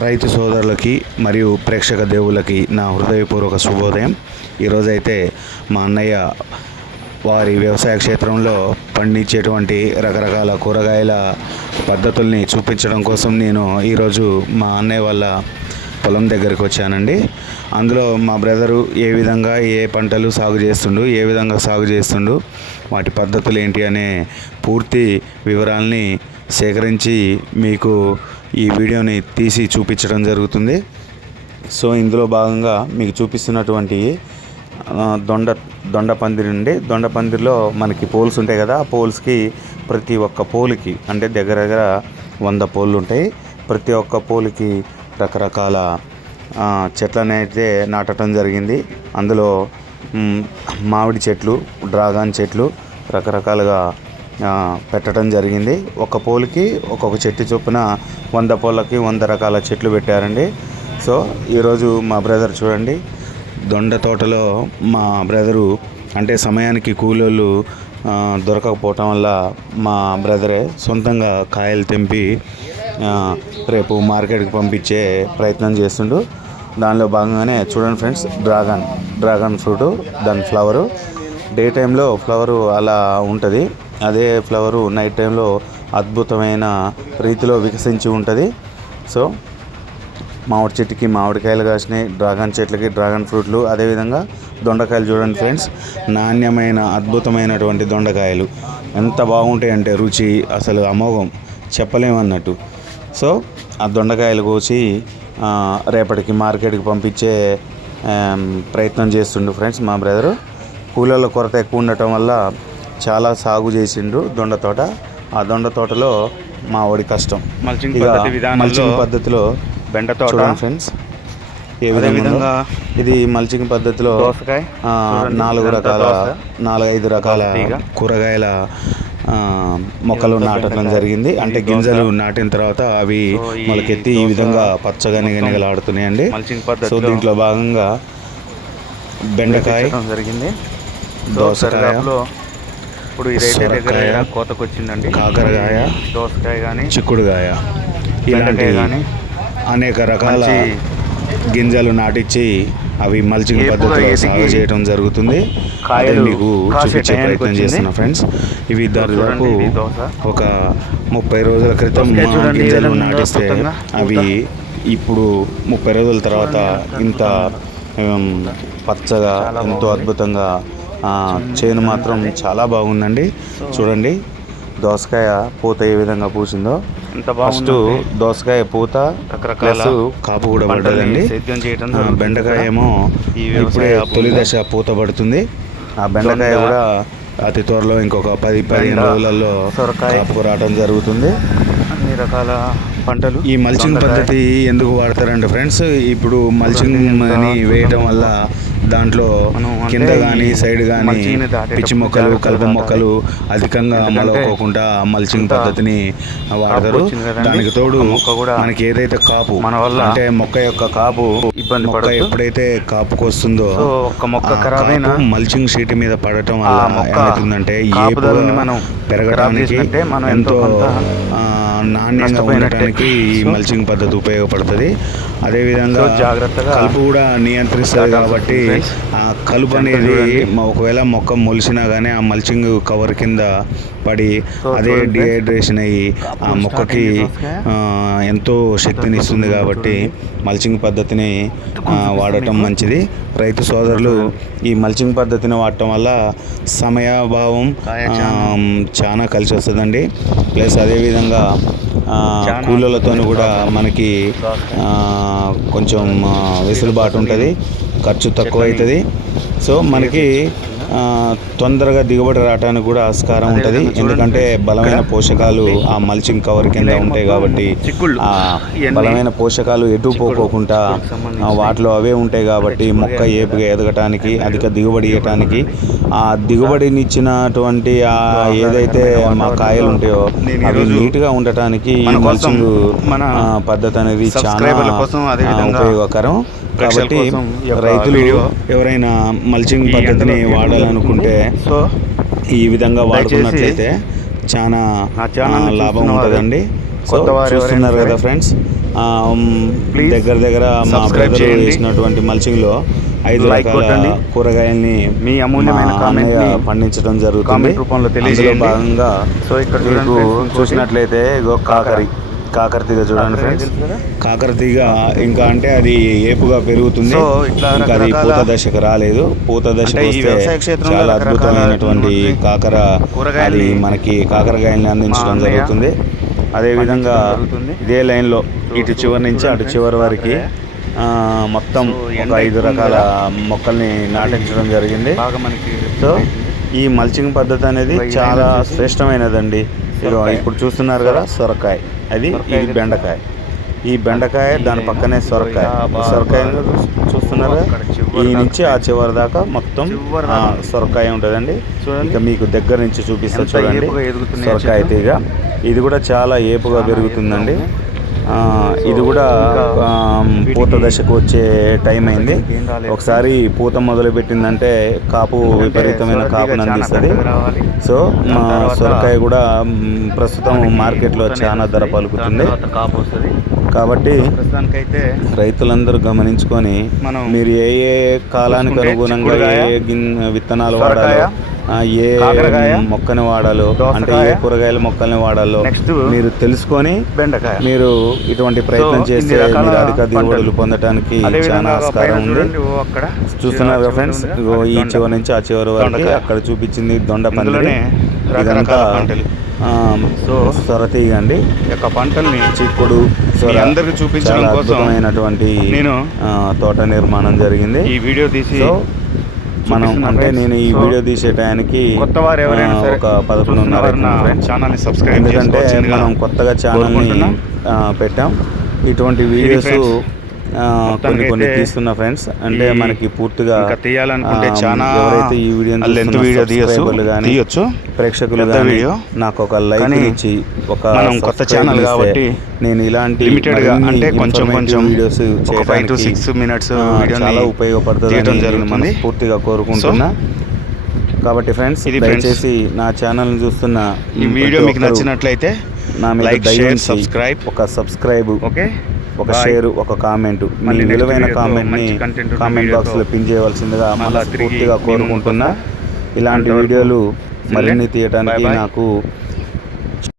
రైతు సోదరులకి మరియు ప్రేక్షక దేవులకి నా హృదయపూర్వక శుభోదయం. ఈరోజైతే మా అన్నయ్య వారి వ్యవసాయ క్షేత్రంలో పండించేటువంటి రకరకాల కూరగాయల పద్ధతుల్ని చూపించడం కోసం నేను ఈరోజు మా అన్నయ్య వాళ్ళ పొలం దగ్గరికి వచ్చానండి. అందులో మా బ్రదరు ఏ విధంగా ఏ పంటలు సాగు చేస్తుండు ఏ విధంగా సాగు చేస్తుండు వాటి పద్ధతులు ఏంటి అనే పూర్తి వివరాల్ని సేకరించి మీకు ఈ వీడియోని తీసి చూపించడం జరుగుతుంది. సో ఇందులో భాగంగా మీకు చూపిస్తున్నటువంటి దొండ దొండ పందిరి నుండి దొండ పందిరిలో మనకి పోల్స్ ఉంటాయి కదా ఆ పోల్స్కి ప్రతి ఒక్క పోల్కి అంటే దగ్గర దగ్గర వంద పోల్లు ఉంటాయి. ప్రతి ఒక్క పోల్కి రకరకాల చెట్లను అయితే నాటడం జరిగింది. అందులో మామిడి చెట్లు డ్రాగన్ చెట్లు రకరకాలుగా పెట్టడం జరిగింది. ఒక పోల్కి ఒక్కొక్క చెట్టు చొప్పున వంద పూలకి వంద రకాల చెట్లు పెట్టారండి. సో ఈరోజు మా బ్రదర్ చూడండి. దొండ తోటలో మా బ్రదరు అంటే సమయానికి కూలోళ్ళు దొరకకపోవటం వల్ల మా బ్రదరే సొంతంగా కాయలు తెంపి రేపు మార్కెట్కి పంపించే ప్రయత్నం చేస్తుండు. దానిలో భాగంగానే చూడండి ఫ్రెండ్స్ డ్రాగన్ డ్రాగన్ ఫ్రూట్ దాని ఫ్లవరు. డే టైంలో ఫ్లవరు అలా ఉంటుంది. అదే ఫ్లవరు నైట్ టైంలో అద్భుతమైన రీతిలో వికసించి ఉంటుంది. సో మామిడి చెట్టుకి మామిడికాయలు కాసినాయి డ్రాగన్ చెట్లకి డ్రాగన్ ఫ్రూట్లు అదేవిధంగా దొండకాయలు చూడండి ఫ్రెండ్స్. నాణ్యమైన అద్భుతమైనటువంటి దొండకాయలు. ఎంత బాగుంటాయి అంటే రుచి అసలు అమోఘం చెప్పలేమన్నట్టు. సో ఆ దొండకాయలు కోసి రేపటికి మార్కెట్కి పంపించే ప్రయత్నం చేస్తుండు ఫ్రెండ్స్ మా బ్రదరు. కూలీల కొరత ఎక్కువ ఉండటం వల్ల చాలా సాగు చేసిండు దొండ తోట ఆ దొండ తోటలో మా వాడి కష్టం మల్చింగ్ మల్చింగ్ పద్ధతిలో బెండ తోట ఫ్రెండ్స్ ఏ విధంగా ఇది మల్చింగ్ పద్ధతిలో నాలుగు రకాల. నాలుగైదు రకాల. కూరగాయల మొక్కలు నాటడం. జరిగింది అంటే. గింజలు నాటిన తర్వాత అవి మొలకెత్తి ఈ విధంగా పచ్చగా నిగనిగలాడుతున్నాయండి సో దీంట్లో భాగంగా బెండకాయ జరిగింది దోసకాయ, ఇప్పుడు ఇదైతే దగ్గర కోతకు వచ్చిందండి కాకరకాయ, దోసకాయ కానీ చిక్కుడుగాయ ఇలాంటి కానీ అనేక రకాల గింజలు నాటించి అవి మల్చింగ్ ఏపుగా పద్ధతిలో సాగు చేయడం జరుగుతుంది. అదే మీకు చూపించే ప్రయత్నం. చేస్తున్నా ఫ్రెండ్స్. ఇవి దాదాపు. ఒక ముప్పై రోజుల క్రితం గింజలు నాటిస్తే అవి ఇప్పుడు ముప్పై రోజుల తర్వాత ఇంత పచ్చగా ఎంతో అద్భుతంగా చేను మాత్రం చాలా బాగుందండి. చూడండి దోసకాయ పూత ఏ విధంగా పూసిందో. ఫస్ట్ దోసకాయ పూత రకరకాల కాపు కూడా పడ్డదండి బెండకాయ. ఏమో ఇప్పుడే తొలి దశ పూత పడుతుంది. ఆ బెండకాయ కూడా అతి త్వరలో ఇంకొక పది పదిహేను రోజులలో. కాపుకు రావడం జరుగుతుంది. అన్ని రకాల పంటలు. ఈ మల్చింగ్. పద్ధతి ఎందుకు వాడతారంటే ఫ్రెండ్స్? ఇప్పుడు మల్చింగ్ వేయటం వల్ల దాంట్లో కింద కానీ సైడ్ కానీ పిచ్చి మొక్కలు కలుపు. మొక్కలు అధికంగా మలవకోకుండా మల్చింగ్ పద్ధతిని వాడతారు దానికి తోడు మనకి ఏదైతే కాపు మన వల్ల అంటే మొక్క యొక్క కాపు ఇబ్బంది మొక్క. ఎప్పుడైతే కాపుకు వస్తుందో సో ఒక్క మొక్క ఖరాబ్ మల్చింగ్ షీట్ మీద పడటం వల్ల ఏమవుతుందంటే ఏపుగా పెరగడానికి ఎంతో నాణ్యంగా. ఉండటానికి ఈ మల్చింగ్ పద్ధతి ఉపయోగపడుతుంది అదేవిధంగా కలుపు కూడా నియంత్రిస్తుంది కాబట్టి. ఆ కలుపు అనేది ఒకవేళ మొక్క మొలిసినా కానీ ఆ మల్చింగ్ కవర్ కింద పడి అదే. డిహైడ్రేషన్ అయ్యి ఆ మొక్కకి ఎంతో శక్తిని ఇస్తుంది కాబట్టి మల్చింగ్ పద్ధతిని వాడటం మంచిది రైతు సోదరులు ఈ మల్చింగ్ పద్ధతిని వాడటం వల్ల సమయాభావం చాలా. కలిసి వస్తుందండి ప్లస్ అదేవిధంగా కూలీలతో కూడా మనకి కొంచెం వెసులుబాటు ఉంటుంది ఖర్చు తక్కువ అవుతుంది సో మనకి తొందరగా దిగుబడి రావడానికి కూడా ఆస్కారం ఉంటుంది. ఎందుకంటే బలమైన పోషకాలు ఆ మల్చింగ్ కవర్ కింద ఉంటాయి కాబట్టి. ఆ బలమైన పోషకాలు ఎటు పోకోకుండా వాటిలో అవే ఉంటాయి కాబట్టి మొక్క ఏపుగా ఎదగటానికి అధిక దిగుబడి ఇవ్వటానికి ఆ దిగుబడినిచ్చినటువంటి ఆ ఏదైతే మా కాయలు ఉంటాయో అవి నీట్గా ఉండటానికి ఈ మల్చింగ్ పద్ధతి అనేది చాలా ఉపయోగకరం. కాబట్టి రైతులు ఎవరైనా మల్చింగ్ పద్ధతిని వాడాలనుకుంటే సో ఈ విధంగా వాడుకున్నట్లయితే చాలా లాభం ఉంటుందండి సో కొత్త వారు చూస్తున్నారు కదా ఫ్రెండ్స్ దగ్గర దగ్గర మా బ్రదర్ చేయండి. వేసినటువంటి మల్చింగ్లో ఐదు రకాల కొట్టండి. కూరగాయల్ని మీ అమూల్యమైన పండించడం జరుగుతుంది రూపంలో తెలియజేయండి. భాగంగా సో ఇక్కడ. చూసినట్లయితే ఇగో కాకరి కాకర తీగ చూడండి ఫ్రెండ్స్ తెలుసు కదా? కాకర తీగ ఇంకా అంటే అది ఏపుగా పెరుగుతుంది ఇంకా అది పూత దశకు రాలేదు పూత దశకు వస్తే క్షేత్రంలో చాలా అద్భుతమైనటువంటి కాకర అది కూరగాయల్ని మనకి కాకరకాయల్ని అందించడం జరుగుతుంది అదే విధంగా పండించడం జరుగుతుంది. ఇదే లైన్లో ఇటు చివరి నుంచి అటు చివరి వరకు ఆ, మొత్తం ఒక ఐదు రకాల? మొక్కల్ని నాటించడం జరిగింది సో ఈ మల్చింగ్ పద్ధతి అనేది చాలా శ్రేష్టమైనదండి. ఇప్పుడు చూస్తున్నారు కదా సొరకాయ. అది ఇది. బెండకాయ. ఈ బెండకాయ దాని పక్కనే సొరకాయ. సొరకాయ చూస్తున్నారు ఈ నుంచి ఆ చివరి దాకా మొత్తం. సొరకాయ ఉంటుందండి. ఇక మీకు దగ్గర నుంచి చూపిస్తా చూడండి. సొరకాయ. తీగ. ఇది కూడా చాలా ఏపుగా పెరుగుతుందండి. ఇది కూడా పూత దశకు వచ్చే టైం అయింది. ఒకసారి పూత మొదలు పెట్టిందంటే కాపు విపరీతమైన కాపును అందిస్తుంది. సో మా సొరకాయ కూడా ప్రస్తుతం మార్కెట్లో చాలా ధర. పలుకుతుంది కాబట్టి ప్రస్తుతానికైతే రైతులందరూ గమనించుకొని మనం మీరు ఏ ఏ కాలానికి అనుగుణంగా ఏ విత్తనాలు వాడాలో ఏ మొక్కని వాడాలో అంటే ఏ కూరగాయల మొక్కల్ని వాడాలో మీరు తెలుసుకొని బెండకాయ మీరు ఇటువంటి ప్రయత్నం చేస్తే మీరు అధిక దిగుబడులు. పొందడానికి చాలా ఆస్కారం ఉంది. చూస్తున్నారు ఫ్రెండ్స్? ఈ. చివరి నుంచి ఆ చివరి వరకు. అక్కడ చూపించింది దొండ పందిరి. ఇదంతా సొరతీగ అండి యొక్క పంటల్ని చిక్కుడు అందరికీ చూపించడం అద్భుతమైనటువంటి నేను తోట నిర్మాణం జరిగింది. ఈ వీడియో తీసి మనం అంటే. నేను ఈ వీడియో తీసే టయానికి కొత్త వారు ఎవరైనా ఒక పదకొండున్నర ఛానల్ని సబ్స్క్రైబ్ ఎందుకంటే మనం కొత్తగా ఛానల్ని పెట్టాం. ఇటువంటి వీడియోస్ కొన్ని కొన్ని తీస్తున్న ఫ్రెండ్స్ అంటే మనకి పూర్తిగా తీయాలనుకుంటే చాలా ఎవరైతే ఈ వీడియోని లెంత్ వీడియో తీయొచ్చు? గానీ, తీయొచ్చు? ప్రేక్షకులు కానీ వీడియో. నాకు ఒక లైక్ కానీ ఇచ్చి ఒక మనం కొత్త ఛానల్ కాబట్టి నేను ఇలాంటి లిమిటెడ్గా అంటే కొంచెం కొంచెం videos five to six minutes చాలా ఉపయోగపడుతుంది జరుగుతుంది. మనస్ఫూర్తిగా కోరుకుంటున్నా. కాబట్టి ఫ్రెండ్స్ ఇది. దయచేసి నా ఛానల్ని చూస్తున్న ఈ వీడియో మీకు నచ్చినట్లయితే నా లైక్ షేర్ సబ్స్క్రైబ్ ఒక సబ్స్క్రైబ్ ఓకే ఒక షేర్ ఒక కామెంట్ మీ విలువైన కామెంట్ని కామెంట్ బాక్స్లో పిన్ చేయవలసిందిగా మళ్ళా ముందుకు కోరుకుంటున్నా. ఇలాంటి వీడియోలు. మరిన్ని తీయడానికి. నాకు